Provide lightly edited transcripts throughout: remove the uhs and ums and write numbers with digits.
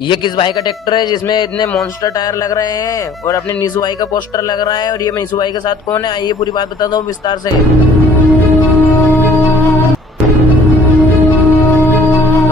ये किस भाई का ट्रैक्टर है जिसमें इतने मॉन्स्टर टायर लग रहे हैं और अपने नीसू भाई का पोस्टर लग रहा है? और ये नीसू भाई के साथ कौन है? आइए पूरी बात बताता हूँ विस्तार से। तो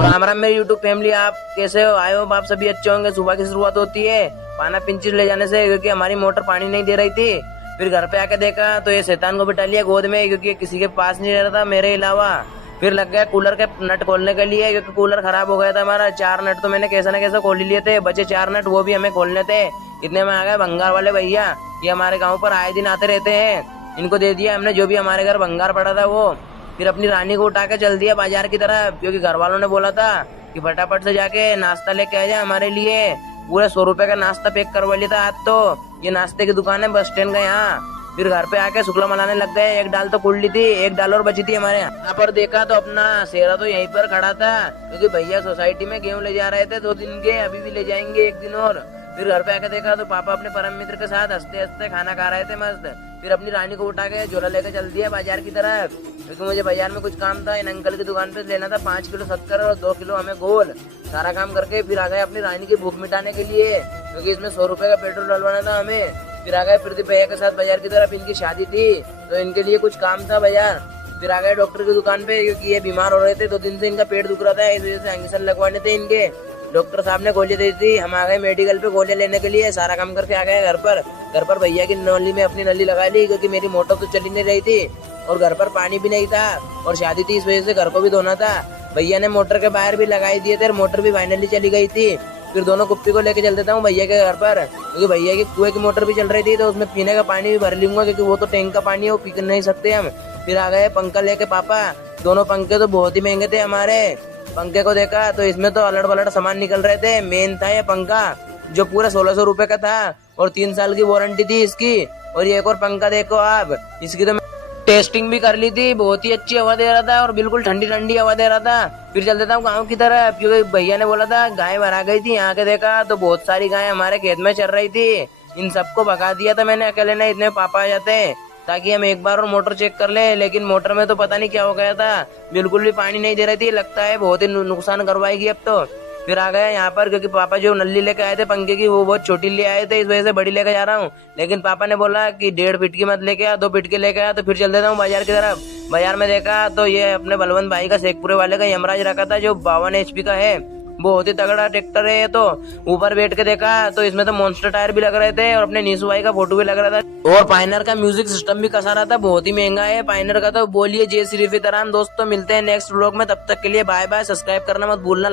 राम राम मेरी यूट्यूब फैमिली, आप कैसे हो? आए हो आप सभी अच्छे होंगे। सुबह की शुरुआत होती है पाना पिंचिस ले जाने से, क्योंकि हमारी मोटर पानी नहीं दे रही थी। फिर घर पे आके देखा तो ये शैतान को बिठा लिया गोद में, क्योंकि किसी के पास नहीं रह रहा था मेरे अलावा। फिर लग गया कूलर के नट खोलने के लिए, क्योंकि कूलर खराब हो गया था हमारा। 4 नट तो मैंने कैसे न कैसे खोल ही लिए थे, बचे 4 नट वो भी हमें खोलने थे। इतने में आ गए भंगार वाले भैया। ये हमारे गाँव पर आए दिन आते रहते हैं। इनको दे दिया हमने जो भी हमारे घर भंगार पड़ा था वो। फिर अपनी रानी को उठा के चल दिया बाजार की तरफ, क्योंकि घर वालों ने बोला था कि फटाफट से जाके नाश्ता लेके आ जाए हमारे लिए। पूरे 100 रुपए का नाश्ता पैक करवा लिया था आज तो। ये नाश्ते की दुकान है बस स्टैंड का यहाँ। फिर घर पे आके शुक्ला मनाने लग गए। एक दाल तो कुल ली थी, एक दाल और बची थी हमारे यहाँ पर। देखा तो अपना सेहरा तो यहीं पर खड़ा था, क्योंकि भैया सोसाइटी में गेहूं ले जा रहे थे 2 दिन के, अभी भी ले जाएंगे 1 दिन और। फिर घर पे आके देखा तो पापा अपने परम मित्र के साथ हंसते हंसते खाना खा रहे थे मस्त। फिर अपनी रानी को उठा के झोला लेकर चल दिया बाजार की तरफ, क्योंकि मुझे बाजार में कुछ काम था। इन अंकल की दुकान पे लेना था 5 किलो शक्कर और 2 किलो हमें गोल। सारा काम करके फिर आ गए अपनी रानी की भूख मिटाने के लिए, क्योंकि इसमें 100 रुपए का पेट्रोल डलवाना था हमें। फिर आ गए प्रदीप भैया के साथ बाजार की तरफ, इनकी शादी थी तो इनके लिए कुछ काम था बाजार। फिर आ गए डॉक्टर की दुकान पे, क्योंकि ये बीमार हो रहे थे 2 दिन से, इनका पेट दुख रहा था, इस वजह से इंजेक्शन लगवाने थे इनके। डॉक्टर साहब ने गोली दी थी, हम आ गए मेडिकल पे गोली लेने के लिए। सारा काम करके आ गए घर पर। घर पर भैया की नली में अपनी नली लगा ली, क्योंकि मेरी मोटर तो चली नहीं रही थी और घर पर पानी भी नहीं था और शादी थी, इस वजह से घर को भी धोना था। भैया ने मोटर के बाहर भी लगाई दिए थे, मोटर भी फाइनली चली गई थी। फिर दोनों कुप्पी को लेके चल देता हूँ भैया के घर पर, क्योंकि भैया की कुएं की मोटर भी चल रही थी, तो उसमें पीने का पानी भी भर लूंगा, क्योंकि वो तो टैंक का पानी है, वो पी नहीं सकते हम। फिर आ गए पंखा लेके पापा। दोनों पंखे तो बहुत ही महंगे थे हमारे। पंखे को देखा तो इसमें तो अलड़ बलड़ सामान निकल रहे थे। मेन था ये पंखा जो पूरा 1600 रुपए का था और 3 साल की वारंटी थी इसकी। और ये एक और पंखा देखो आप, इसकी तो टेस्टिंग भी कर ली थी, बहुत ही अच्छी हवा दे रहा था और बिल्कुल ठंडी ठंडी हवा दे रहा था। फिर चल देता हूँ गाँव की तरफ, क्योंकि भैया ने बोला था गाय भरा गई थी। यहाँ के देखा तो बहुत सारी गाय हमारे खेत में चल रही थी। इन सबको भगा दिया था मैंने अकेले ने, इतने पापा आ जाते ताकि हम एक बार और मोटर चेक कर ले। लेकिन मोटर में तो पता नहीं क्या हो गया था, बिल्कुल भी पानी नहीं दे रही थी। लगता है बहुत ही नुकसान करवाएगी अब तो। फिर आ गए यहाँ पर, क्योंकि पापा जो नल्ली लेके आए थे पंखे की वो बहुत छोटी ले आए थे, इस वजह से बड़ी लेके जा रहा हूँ। लेकिन पापा ने बोला कि 1.5 फीट की मत लेके आ, 2 फीट की लेके आ। तो फिर चल देता हूँ बाजार की तरफ। बाजार में देखा तो ये अपने बलवंत भाई का शेखपुरे वाले का यमराज रखा था, जो 52 HP का है। बहुत ही तगड़ा ट्रैक्टर है ये तो। ऊपर बैठ के देखा तो इसमें तो मॉन्स्टर टायर भी लग रहे थे और अपने नीसू भाई का फोटो भी लग रहा था। और पाइनर का म्यूजिक सिस्टम भी कसा रहा था, बहुत ही महंगा है पाइनर का तो। बोलिए जय श्री सीताराम दोस्तों, मिलते हैं नेक्स्ट व्लॉग में, तब तक के लिए बाय बाय। सब्सक्राइब करना मत भूलना।